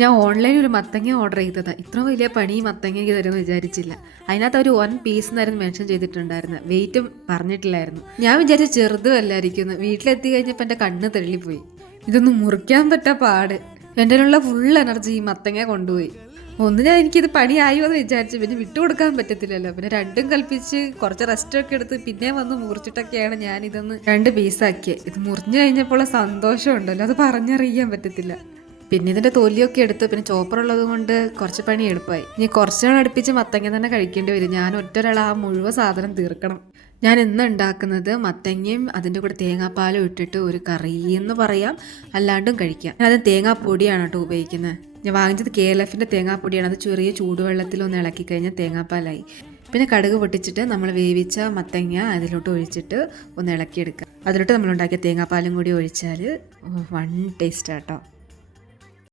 ഞാൻ ഓൺലൈനിൽ ഒരു മത്തങ്ങ ഓർഡർ ചെയ്തതാണ്. ഇത്ര വലിയ പണി മത്തങ്ങയ്ക്ക് തരുമെന്ന് വിചാരിച്ചില്ല. അതിനകത്ത് ഒരു 1 പീസ് എന്നായിരുന്നു മെൻഷൻ ചെയ്തിട്ടുണ്ടായിരുന്നു. വെയിറ്റും പറഞ്ഞിട്ടില്ലായിരുന്നു. ഞാൻ വിചാരിച്ച ചെറുതുമല്ലായിരിക്കുന്നു. വീട്ടിലെത്തി കഴിഞ്ഞപ്പോൾ എൻ്റെ കണ്ണ് തള്ളിപ്പോയി. ഇതൊന്നും മുറിക്കാൻ പറ്റാ പാട്. എൻ്റെ ഉള്ള ഫുൾ എനർജി ഈ മത്തങ്ങ കൊണ്ടുപോയി. ഒന്നിനാ എനിക്കിത് പണിയായോ എന്ന് വിചാരിച്ചു. പിന്നെ വിട്ടുകൊടുക്കാൻ പറ്റത്തില്ലല്ലോ. പിന്നെ രണ്ടും കൽപ്പിച്ച് കുറച്ച് റെസ്റ്റൊക്കെ എടുത്ത് പിന്നെ വന്ന് മുറിച്ചിട്ടൊക്കെയാണ് ഞാനിതൊന്ന് 2 പീസാക്കിയത്. ഇത് മുറിഞ്ഞു കഴിഞ്ഞപ്പോൾ സന്തോഷമുണ്ടല്ലോ, അത് പറഞ്ഞറിയാൻ പറ്റത്തില്ല. പിന്നെ ഇതിൻ്റെ തൊലിയൊക്കെ എടുത്ത് പിന്നെ ചോപ്പർ ഉള്ളത് കൊണ്ട് കുറച്ച് പണി എളുപ്പമായി. ഇനി കുറച്ചുനാൾ അടുപ്പിച്ച് മത്തങ്ങ തന്നെ കഴിക്കേണ്ടി വരും. ഞാൻ ഒറ്റൊരാൾ ആ മുഴുവൻ സാധനം തീർക്കണം. ഞാൻ ഇന്ന് ഉണ്ടാക്കുന്നത് മത്തങ്ങയും അതിൻ്റെ കൂടെ തേങ്ങാപ്പാലും ഇട്ടിട്ട് ഒരു കറി എന്ന് പറയാം, അല്ലാണ്ടും കഴിക്കാം. ഞാൻ അത് തേങ്ങാപ്പൊടിയാണ് കേട്ടോ ഉപയോഗിക്കുന്നത്. ഞാൻ വാങ്ങിച്ചത് KLFൻ്റെ തേങ്ങാപ്പൊടിയാണ്. അത് ചെറിയ ചൂടുവെള്ളത്തിലൊന്ന് ഇളക്കി കഴിഞ്ഞാൽ തേങ്ങാപ്പാലായി. പിന്നെ കടുക് പൊട്ടിച്ചിട്ട് നമ്മൾ വേവിച്ച മത്തങ്ങ അതിലോട്ട് ഒഴിച്ചിട്ട് ഒന്ന് ഇളക്കിയെടുക്കുക. അതിലോട്ട് നമ്മളുണ്ടാക്കിയ തേങ്ങാപ്പാലും കൂടി ഒഴിച്ചാൽ വൺ ടേസ്റ്റ് ആട്ടോ.